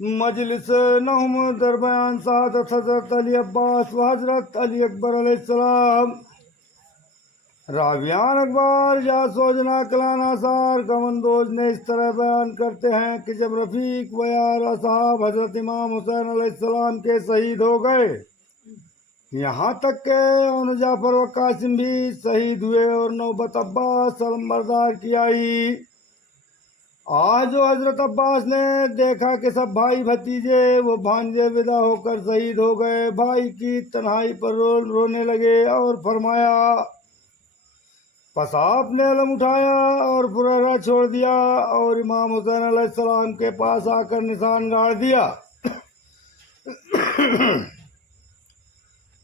मजलिस नहुम दरबयान सादत हजरत अली अब्बास व हजरत अली अकबर अलैहिस्सलाम। रावियान अखबार या सोजना कलान आसार गमनदोज ने इस तरह बयान करते हैं कि जब रफीक व यार साहब हजरत इमाम हुसैन अलैहिस्सलाम के शहीद हो गए, यहाँ तक के उन जाफर व कासिम भी शहीद हुए और नौबत अब्बास सलमबरदार की आई। आज जो हजरत अब्बास ने देखा कि सब भाई भतीजे वो भांजे विदा होकर शहीद हो गए, भाई की तन्हाई पर रोने लगे और फरमाया, बस आपने अलम उठाया और पुराना छोड़ दिया और इमाम हुसैन अलैहिस्सलाम के पास आकर निशान गाड़ दिया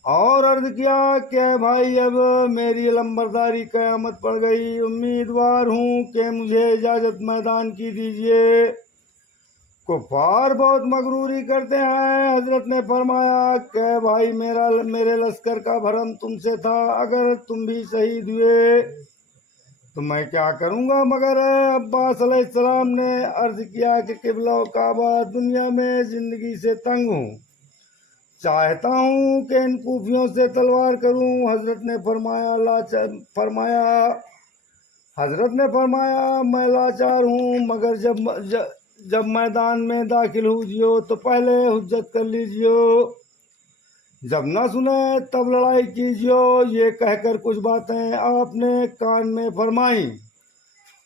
और अर्ज किया कि भाई अब मेरी लंबरदारी क़यामत पड़ गई, उम्मीदवार हूँ कि मुझे इजाज़त मैदान की दीजिए। कुफार बहुत मगरूरी करते हैं। हजरत ने फरमाया कि भाई मेरे लश्कर का भरम तुमसे था, अगर तुम भी शहीद हुए तो मैं क्या करूँगा। मगर अब्बास अलैहिस्सलाम ने अर्ज किया कि किबला काबा दुनिया में ज़िंदगी से तंग हूँ, चाहता हूँ कि इन कूफियों से तलवार करूँ। हजरत ने फरमाया मैं लाचार हूँ, मगर जब मैदान में दाखिल हुजियो तो पहले हुज्जत कर लीजियो, जब न सुने तब लड़ाई कीजियो। ये कहकर कुछ बातें आपने कान में फरमाई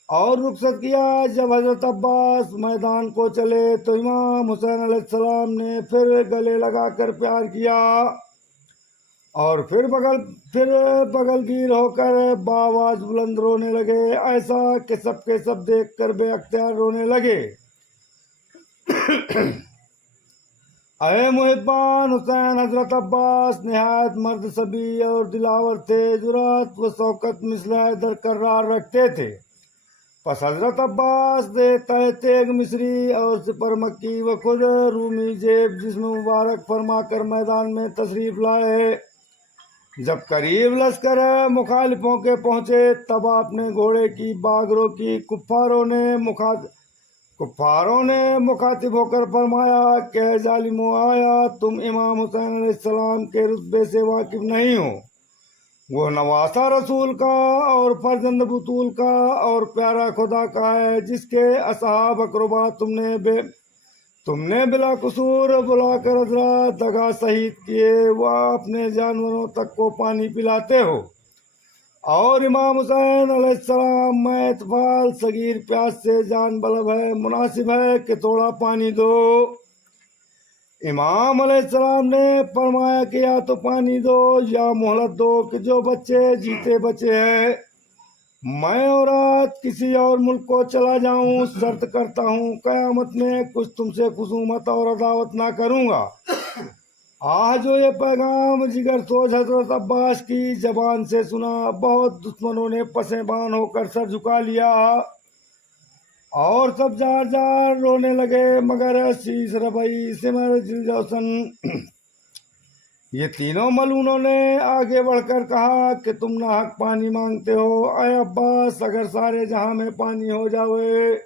और रुखसत किया। जब हजरत अब्बास मैदान को चले तो इमाम हुसैन अलैहिस्सलाम ने फिर गले लगाकर प्यार किया और फिर बगलगीर होकर बावाज बुलंद रोने लगे, ऐसा कि सबके सब देखकर बेअख्तियार रोने लगे। अय मुहिब्बान हुसैन, हजरत अब्बास निहायत मर्द सभी और दिलावर थे, जुरात व शौकत मिसला दरकरार रखते थे। बस हजरत अब्बास तेग मिस्री और सिपर मक्की व खुद रूमी जेब जिस्म मुबारक फरमा मैदान में तशरीफ लाए। जब करीब लश्कर मुखालिफों के पहुंचे तब आपने घोड़े की बाग रोकी। कुफ्फारों ने मुखातिब होकर फरमाया कि जालिमो, आया तुम इमाम हुसैन अलैहिस्सलाम के रुतबे से वाकिफ नहीं हो। वो नवासा रसूल का और फर्जंद बुतूल का और प्यारा खुदा का है, जिसके असहाब अकरबा तुमने बिला कसूर बुलाकर हजरत दगा शहीद किए। वह अपने जानवरों तक को पानी पिलाते हो और इमाम हुसैन अलैहिस्सलाम में इतफाल सगीर प्यास से जान बलब है, मुनासिब है कि थोड़ा पानी दो। इमाम अलैहिस्सलाम ने फरमाया कि या तो पानी दो या मोहलत दो कि जो बच्चे जीते बचे हैं मैं और रात किसी और मुल्क को चला जाऊं, शर्त करता हूं कयामत में कुछ तुमसे खुसूमत और अदावत ना करूंगा। आज जो ये पैगाम जिगर सोच हजरत अब्बास की जबान से सुना, बहुत दुश्मनों ने पसेबान होकर सर झुका लिया और सब जार जार रोने लगे, मगर शीश रबई सिमर जिलजौसन ये तीनों मलूनों ने आगे बढ़कर कहा कि तुम नाहक पानी मांगते हो। अय अब्बास, अगर सारे जहां में पानी हो जावे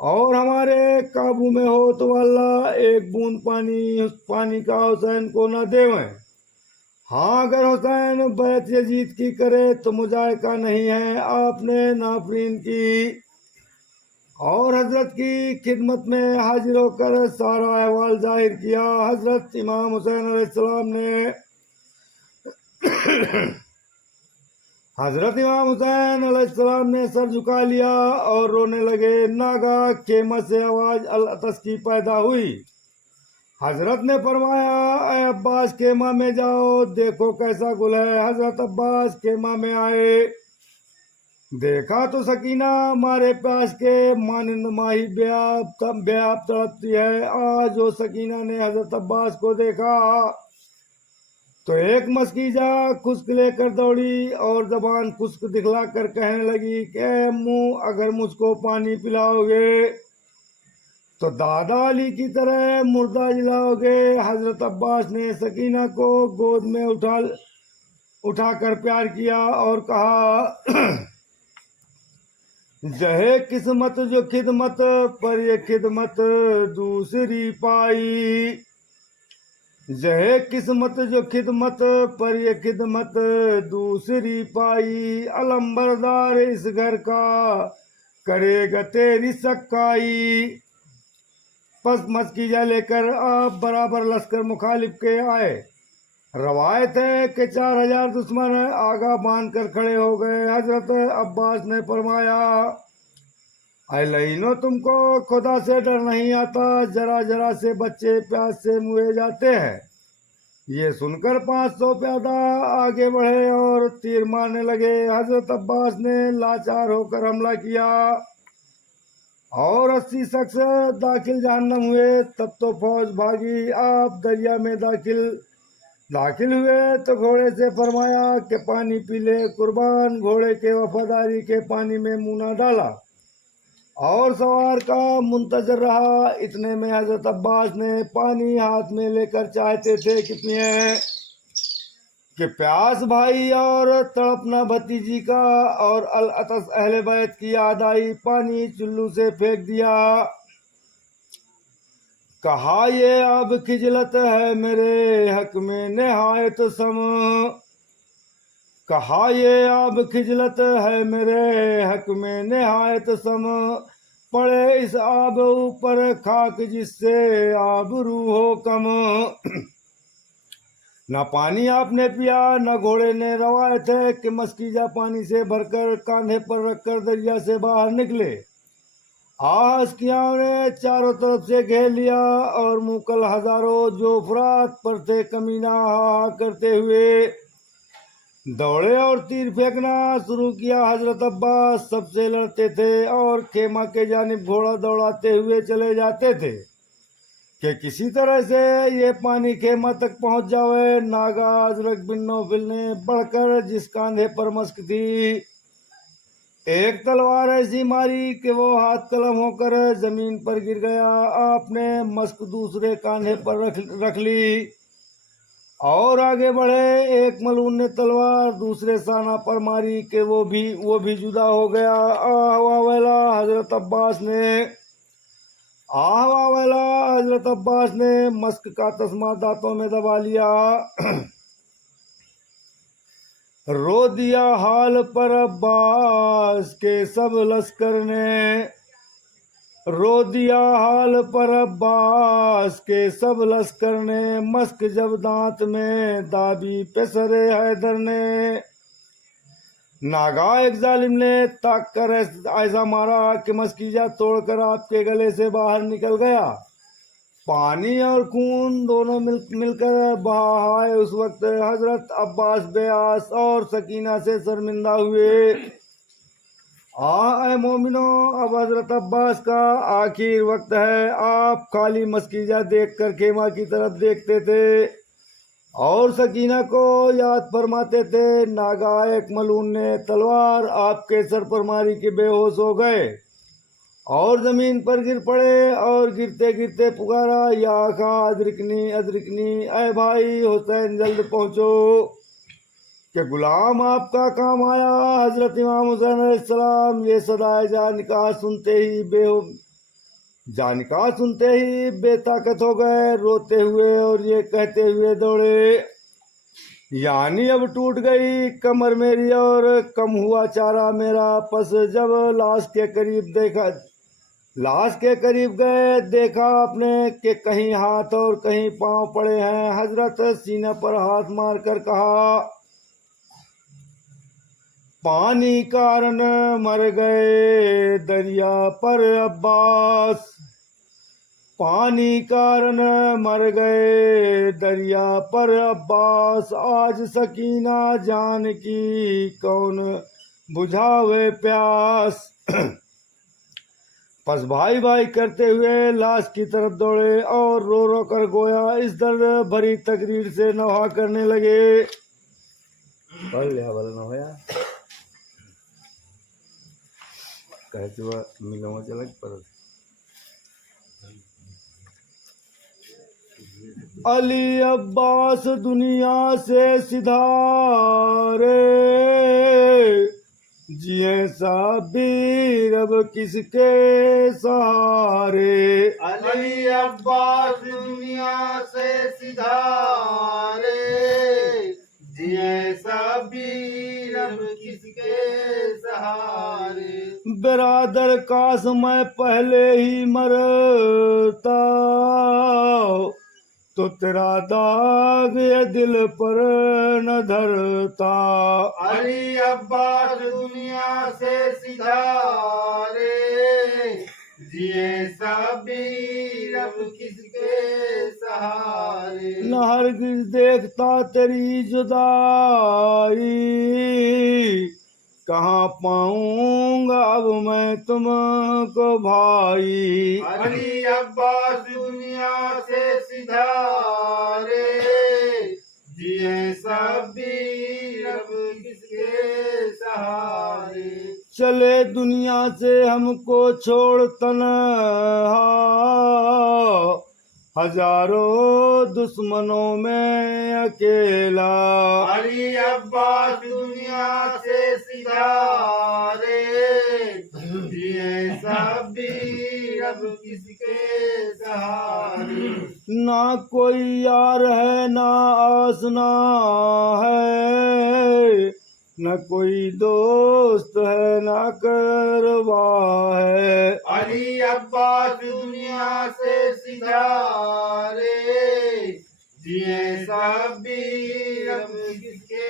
और हमारे काबू में हो तो अल्लाह एक बूंद पानी का हुसैन को न देवें। हाँ, अगर हुसैन बैत यजीद की करे तो मुजायका नहीं है। आपने नाफरीन की और हजरत की खिदमत में हाजिर होकर सारा अहवाल जाहिर किया। हजरत इमाम हुसैन अलैहिस्सलाम ने सर झुका लिया और रोने लगे। नागा खेमा से आवाज अल-अतस की पैदा हुई। हजरत ने फरमाया, अय अब्बास खेमा में जाओ, देखो कैसा गुल है। हजरत अब्बास खेमा में आए, देखा तो सकीना मारे प्यास के मानिंद माही बेआब तड़पती है। आज जो सकीना ने हजरत अब्बास को देखा तो एक मस्कीजा खुश्क लेकर दौड़ी और जबान खुश्क दिखला कर कहने लगी कि अम्मू, अगर मुझको पानी पिलाओगे तो दादा अली की तरह मुर्दा जिलाओगे। हजरत अब्बास ने सकीना को गोद में उठाकर प्यार किया और कहा, जहे किस्मत जो खिदमत पर ये खिदमत दूसरी पाई। जहे किस्मत जो खिदमत पर ये खिदमत दूसरी पाई। अलंबरदार इस घर का करेगा तेरी सक्काई। पस मस्कीजा लेकर आप बराबर लश्कर मुखालिफ के आए। रवायत है कि 4000 दुश्मन आगा बांध कर खड़े हो गए। हजरत अब्बास ने फरमाया, लईनो तुमको खुदा से डर नहीं आता, जरा जरा से बच्चे प्यास से मुए जाते हैं। ये सुनकर 500 प्यादा आगे बढ़े और तीर मारने लगे। हजरत अब्बास ने लाचार होकर हमला किया और 80 शख्स दाखिल जहन्नम हुए। तब तो फौज भागी। आप दरिया में दाखिल हुए तो घोड़े से फरमाया कि पानी पी ले कुर्बान। घोड़े के वफादारी के पानी में मुंह न डाला और सवार का मुंतजर रहा। इतने में हजरत अब्बास ने पानी हाथ में लेकर चाहते थे कि पिए कि प्यास भाई और तड़पना भतीजी का और अल अतस अहले बैत की याद आई। पानी चुल्लू से फेंक दिया। कहा ये अब खिजलत है मेरे हक में निहायत सम। कहा ये अब खिजलत है मेरे हक में निहायत सम। पड़े इस आब ऊपर खाक जिससे आबरू हो कम। न पानी आपने पिया न घोड़े ने। रवायत है कि मस्कीजा पानी से भरकर कांधे पर रखकर दरिया से बाहर निकले। आस्कियाओं ने चारों तरफ से घेर लिया और मुकल हजारों जो फरात पर थे कमीना हा करते हुए दौड़े और तीर फेंकना शुरू किया। हजरत अब्बास सबसे लड़ते थे और खेमा के जानिब घोड़ा दौड़ाते हुए चले जाते थे कि किसी तरह से ये पानी खेमा तक पहुंच जावे। नागा अजरक बिन नौफिल ने बढ़कर जिस कांधे पर मस्क थी एक तलवार ऐसी मारी कि वो हाथ कलम होकर जमीन पर गिर गया। आपने मस्क दूसरे कांधे पर रख ली और आगे बढ़े। एक मलून ने तलवार दूसरे साना पर मारी कि वो भी जुदा हो गया। आहवावेला हजरत अब्बास ने मस्क का तस्मा दांतों में दबा लिया। रो दिया हाल पर अब्बास के सब लश्कर ने। रो दिया हाल पर अब्बास के सब लश्कर ने। मस्क जब दांत में दाबी पे सरे हैदर ने। नागा एक जालिम ने ताक कर ऐसा मारा कि मस्कीजा तोड़कर आपके गले से बाहर निकल गया। पानी और खून दोनों मिलकर बहा है। उस वक्त हजरत अब्बास बेआस और सकीना से शर्मिंदा हुए। ऐ मोमिनो, अब हजरत अब्बास का आखिर वक्त है। आप खाली मस्कीजा देखकर खेमा की तरफ देखते थे और सकीना को याद फरमाते थे। नागायक मलून ने तलवार आपके सर पर मारी कि बेहोश हो गए और जमीन पर गिर पड़े और गिरते गिरते पुकारा, या खा अदरिकनी अदरिकनी, ऐ भाई हुसैन जल्द पहुंचो कि गुलाम आपका काम आया। हजरत इमाम हुसैन अलैहिस्सलाम ये सदाए जानिका सुनते ही बेताकत हो गए। रोते हुए और ये कहते हुए दौड़े, यानी अब टूट गई कमर मेरी और कम हुआ चारा मेरा। पस जब लाश के करीब गए देखा आपने कि कहीं हाथ और कहीं पांव पड़े हैं। हजरत सीने पर हाथ मारकर कहा, पानी कारण मर गए दरिया पर अब्बास। पानी कारण मर गए दरिया पर अब्बास। आज सकीना जान की कौन बुझावे प्यास। बस भाई भाई करते हुए लाश की तरफ दौड़े और रो रो कर गोया इस दर्द भरी तकरीर से नहा करने लगे। पढ़ लिया वाला ना होया कहते हुआ मिलों चला पर अली अब्बास दुनिया से सिधारे। जिए साबीर अब किसके सहारे। अली अब्बास दुनिया से सिधारे, जिए सबीर अब किसके सहारे। बिरादर काश मैं पहले ही मरता, तो तेरा दाग ये दिल पर न धरता। अली अब्बास दुनिया से सिधारे, जिए सबीर अब किसके सहारे। न हरगिज देखता तेरी जुदाई, कहाँ पाऊंगा अब मैं तुमको भाई। अली अब्बास दुनिया से सिधारे, जिए सबीर अब किसके सहारे। चले दुनिया से हमको छोड़ तन्हा, हजारों दुश्मनों में अकेला। अली अब्बास दुनिया से सिधारे, जिए सबीर अब किसके सहारे। ना कोई यार है ना आसना है, न कोई दोस्त है ना करवा है। अली अब्बास दुनिया से सिधारे, जिए सबीर अब किसके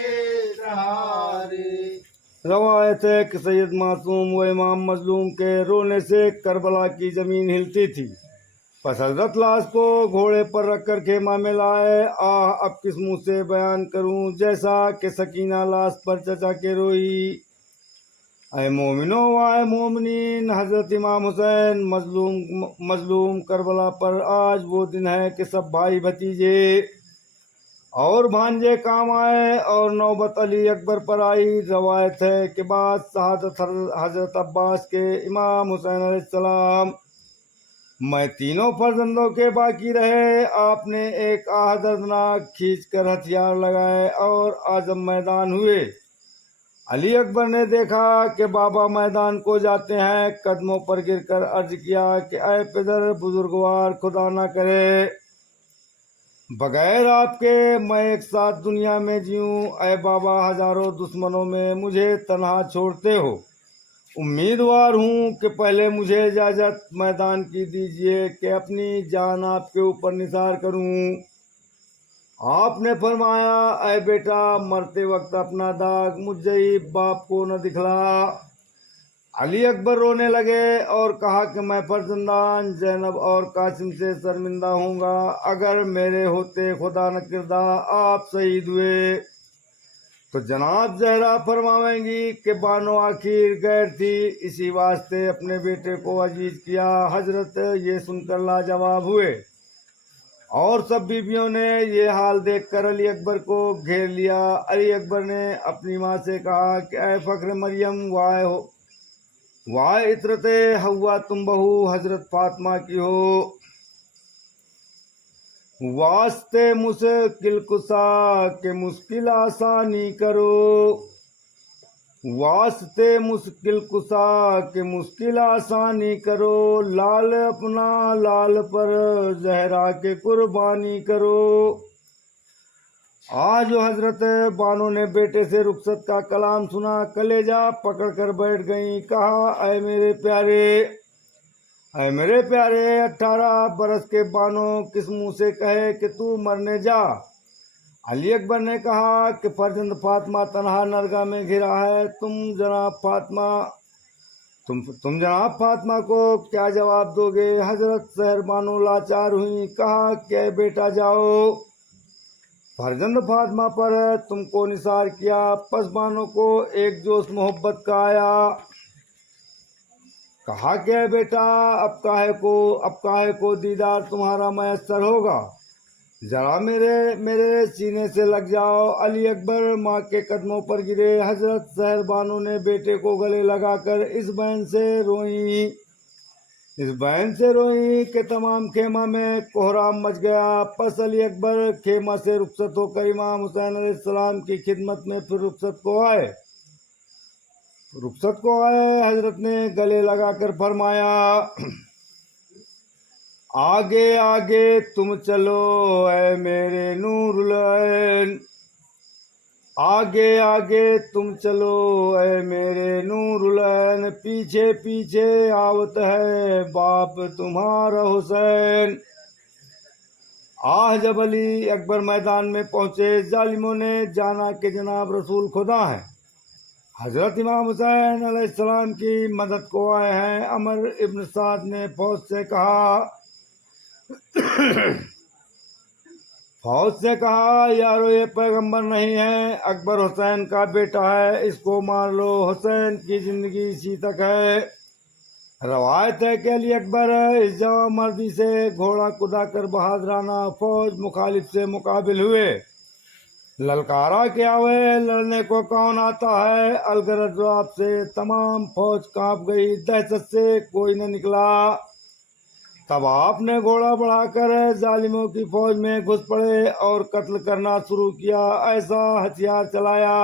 सहारे। रवायत है कि सैयद मासूम व इमाम मजलूम के रोने से करबला की जमीन हिलती थी। बस हजरत लाश को घोड़े पर रखकर खेमा में लाए। अब किस मुंह से बयान करूं, जैसा कि सकीना लाश पर चचा के रोई। अय मोमिनो वाय मोमिनीन, हजरत इमाम हुसैन मजलूम करबला पर आज वो दिन है कि सब भाई भतीजे और भांजे काम आए और नौबत अली अकबर पर आई। रवायत है कि बाद शहादत हजरत अब्बास के इमाम हुसैन अलैहिस्सलाम मैं तीनों फर्जंदों के बाकी रहे। आपने एक आह दर्दनाक खींच कर हथियार लगाए और आजम मैदान हुए। अली अकबर ने देखा कि बाबा मैदान को जाते हैं, कदमों पर गिरकर अर्ज किया कि ऐ पिदर बुजुर्गवार, खुदा ना करे बगैर आपके मैं एक साथ दुनिया में जीऊं। ऐ बाबा, हजारों दुश्मनों में मुझे तन्हा छोड़ते हो। उम्मीदवार हूँ कि पहले मुझे इजाजत मैदान की दीजिए कि अपनी जान आपके ऊपर निसार करूं। आपने फरमाया, ऐ बेटा, मरते वक्त अपना दाग मुझे बाप को न दिखला। अली अकबर रोने लगे और कहा कि मैं फर्जंदान जैनब और कासिम से शर्मिंदा हूँगा। अगर मेरे होते खुदा न किरदा आप शहीद हुए तो जनाब जहरा फरमावेंगी कि बानो आखिर गैर थी, इसी वास्ते अपने बेटे को अजीज किया। हजरत ये सुनकर लाजवाब हुए और सब बीबियों ने ये हाल देखकर अली अकबर को घेर लिया। अली अकबर ने अपनी माँ से कहा कि ऐ फख्र मरियम, वाह इतरते हवा, तुम बहू हजरत फातिमा की हो। वास्ते मुश्किल कुसा के मुश्किल आसानी करो, वास्ते मुश्किल कुसा के मुश्किल आसानी करो। लाल अपना लाल पर जहरा के कुर्बानी करो। आज जो हजरत बानो ने बेटे से रुखसत का कलाम सुना, कलेजा पकड़ कर बैठ गई। कहा, ऐ मेरे प्यारे, ऐ मेरे प्यारे, 18 बरस के बानो किस मुंह से कहे कि तू मरने जा। अली अकबर ने कहा कि फर्जंद फातिमा तनहा नरगा में घिरा है। तुम जनाब फातिमा को क्या जवाब दोगे। हजरत सहर बानो लाचार हुई। कहा कि बेटा जाओ, फर्जंद फातिमा पर तुमको निसार किया। पस बानो को एक जोश मोहब्बत का आया। कहा कि बेटा, अब काहे को दीदार तुम्हारा मैसर होगा। जरा मेरे सीने से लग जाओ। अली अकबर माँ के कदमों पर गिरे। हजरत सहर बानो ने बेटे को गले लगाकर इस बैन से रोई कि तमाम खेमा में कोहराम मच गया। पस अली अकबर खेमा से रुखसत होकर इमाम हुसैन अलैहिस्सलाम की खिदमत में फिर रुखसत को आए। रुखसत को आए हजरत ने गले लगाकर फरमाया, आगे आगे तुम चलो ऐ मेरे नूरुल ऐन, आगे आगे तुम चलो ऐ मेरे नूरुल ऐन, पीछे पीछे आवत है बाप तुम्हारा हुसैन। जब अली अकबर मैदान में पहुंचे, जालिमों ने जाना कि जनाब रसूल खुदा हैं। हजरत इमाम हुसैन अलैहिस्सलाम की मदद को आए हैं। अमर इब्न साद ने फौज से कहा यारो ये पैगंबर नहीं है, अकबर हुसैन का बेटा है, इसको मार लो, हुसैन की जिंदगी इसी तक है। रवायत है कि अली अकबर इस जवां मर्दी से घोड़ा कुदा कर बहादुराना फौज मुखालिफ से मुकाबिल हुए। ललकारा के आवे लड़ने को कौन आता है, अलगरज जवाब से तमाम फौज कांप गई, दहशत से कोई न निकला। तब आपने घोड़ा बढ़ाकर जालिमों की फौज में घुस पड़े और कत्ल करना शुरू किया। ऐसा हथियार चलाया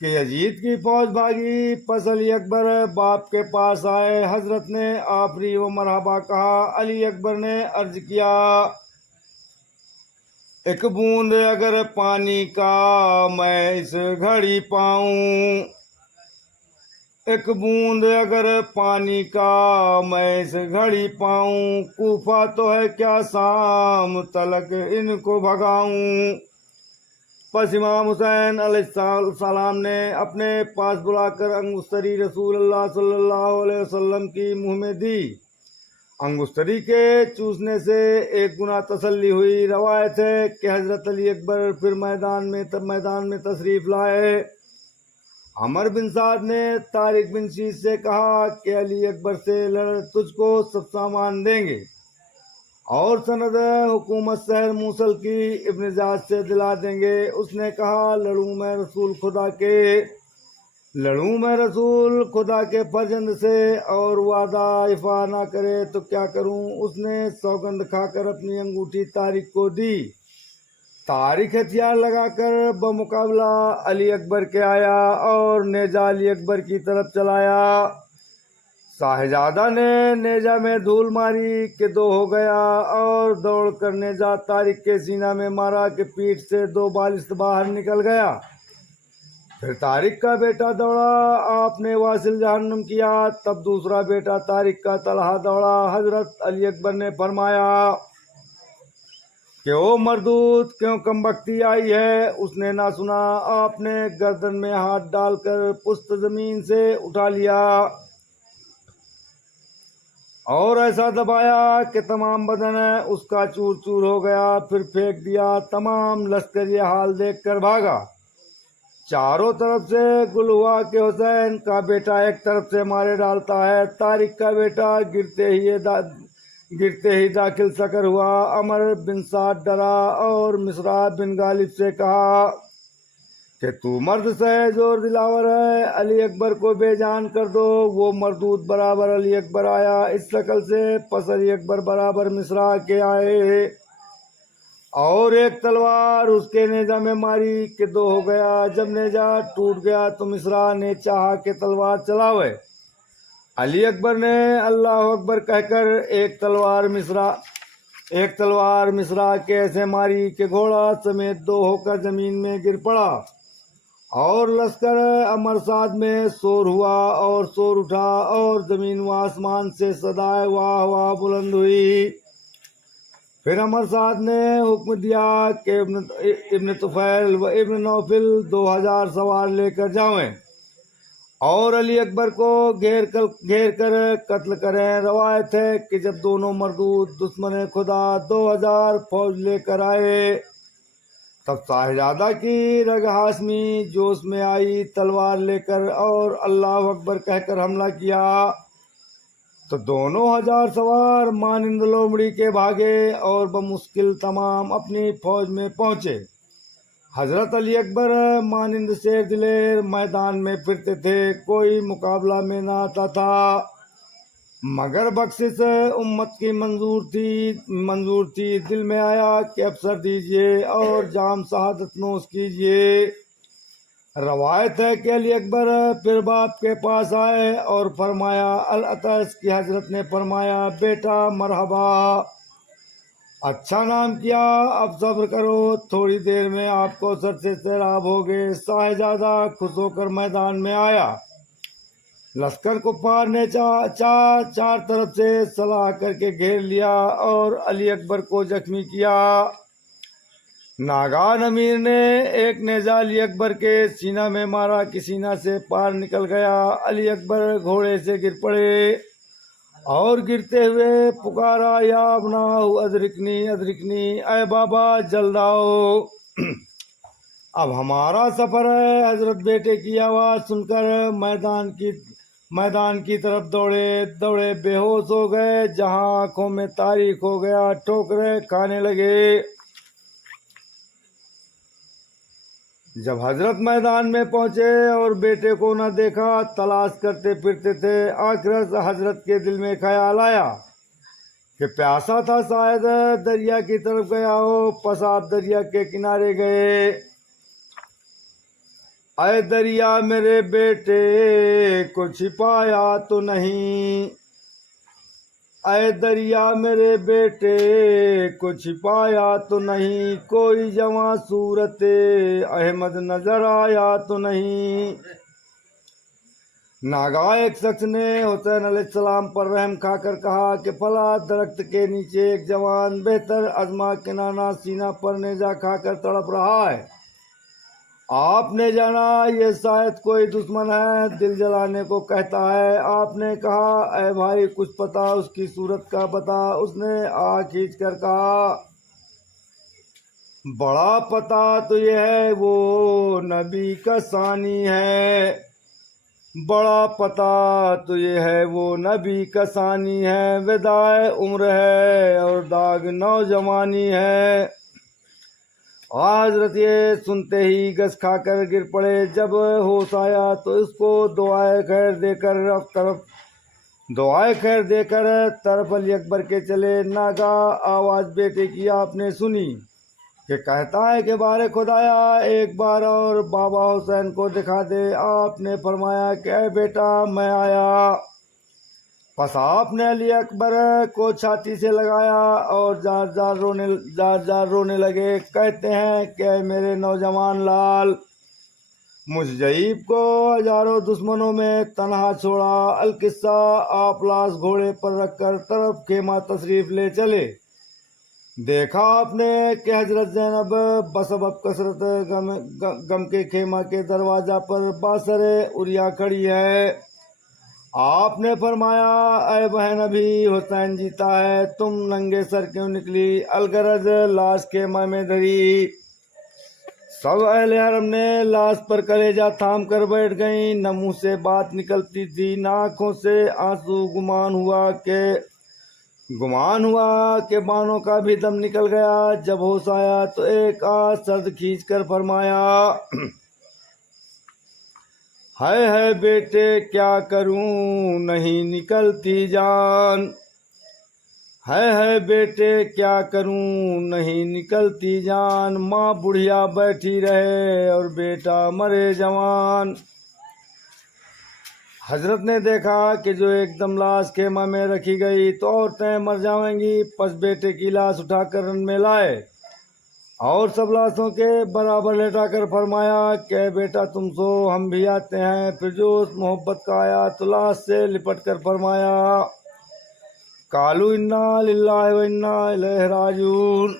कि यजीद की फौज भागी। पस अली अकबर बाप के पास आए। हजरत ने आफरी व मरहबा कहा। अली अकबर ने अर्ज किया, एक बूंद अगर पानी का मैं इस घड़ी पाऊं, एक बूंद अगर पानी का मैं इस घड़ी पाऊं, कूफा तो है क्या शाम तलक इनको भगाऊं। बस इमाम हुसैन अलैहिस्सलाम ने अपने पास बुलाकर अंगुस्तरी रसूल अल्लाह सल्लल्लाहु अलैहि वसल्लम की मुंह में दी। अंगुस्तरी के चूसने से एक गुना तसल्ली हुई। रवायत है कि हजरत अली अकबर फिर मैदान में तशरीफ लाए। अमर बिन साद ने तारिक बिन शीश से कहा कि अली अकबर से लड़, तुझको सब सामान देंगे। और सनद हुकूमत शहर मूसल की इब्न जाज से दिला देंगे। उसने कहा, लड़ूं मैं रसूल खुदा के फर्जंद से, और वादा इफा ना करे तो क्या करूं। उसने सौगंध खाकर अपनी अंगूठी तारिक को दी। तारिक हथियार लगाकर बमुकाबला अली अकबर के आया और नेजा अली अकबर की तरफ चलाया। शाहजादा ने नेजा में धूल मारी कि दो हो गया और दौड़ कर नेजा तारिक के सीना में मारा कि पीठ से दो बालिश बाहर निकल गया। फिर तारिक का बेटा दौड़ा, आपने वासिल जहन्नुम किया। तब दूसरा बेटा तारिक का तलहा दौड़ा। हजरत अली अकबर ने फरमाया कि ओ मरदूद, क्यों कमबख्ती आई है। उसने ना सुना। आपने गर्दन में हाथ डालकर पुश्त जमीन से उठा लिया और ऐसा दबाया कि तमाम बदन उसका चूर चूर हो गया। फिर फेंक दिया। तमाम लश्कर ये हाल देखकर भागा। चारों तरफ से गुल हुआ कि हुसैन का बेटा एक तरफ से मारे डालता है। तारिक का बेटा गिरते ही दाखिल सकर हुआ। अमर बिन साद डरा और मिसरा बिन गालिब से कहा कि तू मर्द से जोर दिलावर है, अली अकबर को बेजान कर दो। वो मरदूद बराबर अली अकबर आया। इस शक्ल से पस अली अकबर बराबर मिसरा के आए और एक तलवार उसके नेजा में मारी कि दो हो गया। जब नेजा टूट गया तो मिसरा ने चाहा कि तलवार चलावे। अली अकबर ने अल्लाह अकबर कहकर एक तलवार मिसरा के ऐसे मारी कि घोड़ा समेत दो होकर जमीन में गिर पड़ा और लश्कर अमरसाद में शोर हुआ और शोर उठा और जमीन व आसमान से सदाए वाह वाह बुलंद हुई। फिर अमरसाद ने हुक्म दिया कि इब्न तुफैल व इब्न नौफिल 2000 सवार लेकर जावें और अली अकबर को घेर कर कत्ल करें। रवायत है कि जब दोनों मरदूद दुश्मन खुदा 2000 फौज लेकर आए, तब शाहजादा की रग हाशमी जोश में आई, तलवार लेकर और अल्लाह अकबर कहकर हमला किया। तो दोनों 1000 सवार मानिंद लोमड़ी के भागे और बमुश्किल तमाम अपनी फौज में पहुंचे। हजरत अली अकबर मानिंद शेर दिलेर मैदान में फिरते थे। कोई मुकाबला में न आता था, मगर बख्शिश उम्मत की मंजूर थी। दिल में आया कि अफसर दीजिए और जाम शहादत नोश कीजिए। रवायत है कि अली अकबर फिर बाप के पास आए और फरमाया अल अतस की हजरत ने फरमाया बेटा मरहबा, अच्छा नाम किया, अब सब्र करो, थोड़ी देर में आपको सर से सैराब हो गए। साहिबजादा खुश होकर मैदान में आया। लश्कर कुफ्फार ने चार तरफ से सलाह करके घेर लिया और अली अकबर को जख्मी किया। नागान अमीर ने एक नेजा अली अकबर के सीना में मारा कि सीना से पार निकल गया। अली अकबर घोड़े से गिर पड़े और गिरते हुए पुकारा या अबनाहु अदरिकनी अदरिकनी, अय बाबा जल्द आओ, अब हमारा सफर है। हजरत बेटे की आवाज़ सुनकर मैदान की तरफ दौड़े दौड़े बेहोश हो गए। जहां आंखों में तारीख हो गया, ठोकरें खाने लगे। जब हजरत मैदान में पहुंचे और बेटे को न देखा, तलाश करते फिरते थे। आखिर हजरत के दिल में ख्याल आया कि प्यासा था, शायद दरिया की तरफ गया हो। पसाब दरिया के किनारे गए। अय दरिया मेरे बेटे को छिपाया तो नहीं, अय दरिया मेरे बेटे को छिपाया तो नहीं, कोई जवां सूरत अहमद नजर आया तो नहीं। नागा एक शख्स ने हुसैन अलैहिस्सलाम पर रहम खाकर कहा कि फला दरख्त के नीचे एक जवान बेहतर अजमा के नाना सीना पर नेजा खाकर तड़प रहा है। आपने जाना ये शायद कोई दुश्मन है, दिल जलाने को कहता है। आपने कहा ऐ भाई कुछ पता उसकी सूरत का बता। उसने आँख खींच कर कहा बड़ा पता तो ये है वो नबी का सानी है, बड़ा पता तो ये है वो नबी का सानी है। विदाए उम्र है और दाग नौजवानी है। हजरत ये सुनते ही गस खाकर गिर पड़े। जब होश आया तो इसको दुआए खैर देकर तरफ अली अकबर के चले। नागा आवाज़ बेटे की आपने सुनी कि कहता है कि बारे खुदाया एक बार और बाबा हुसैन को दिखा दे। आपने फरमाया कि ऐ बेटा मैं आया। बस आपने अली अकबर को छाती से लगाया और जार जार रोने लगे। कहते हैं कि मेरे नौजवान लाल, मुझ जईब को हजारों दुश्मनों में तनहा छोड़ा। अलकिस्सा आप लाश घोड़े पर रखकर तरफ खेमा तशरीफ ले चले। देखा आपने कि हजरत ज़ैनब बसबब कसरत गम के खेमा के दरवाजा पर बासरे उरिया खड़ी है। आपने फरमाया अय बहन अभी हुसैन जीता है, तुम नंगे सर क्यों निकली? अलगरज लाश खेमा में धरी। सब अहले हरम ने लाश पर कलेजा थाम कर बैठ गईं। न मुंह से बात निकलती थी, न आंखों से आंसू। गुमान हुआ कि बानों का भी दम निकल गया। जब होश आया तो एक आंख सर्द खींच कर फरमाया है बेटे क्या करूं नहीं निकलती जान, है बेटे क्या करूं नहीं निकलती जान। माँ बुढ़िया बैठी रहे और बेटा मरे जवान। हजरत ने देखा कि जो एकदम लाश खेमा में रखी गई तो औरतें मर जाएंगी। पस बेटे की लाश उठाकर रन में लाए और सब लाशों के बराबर लेटाकर फरमाया कि बेटा तुम सो, हम भी आते हैं। फिर जो उस मोहब्बत का आया तो लाश से लिपट कर फरमाया कालू इन्ना लिल्लाहि व इन्ना इलैहि राजिऊन।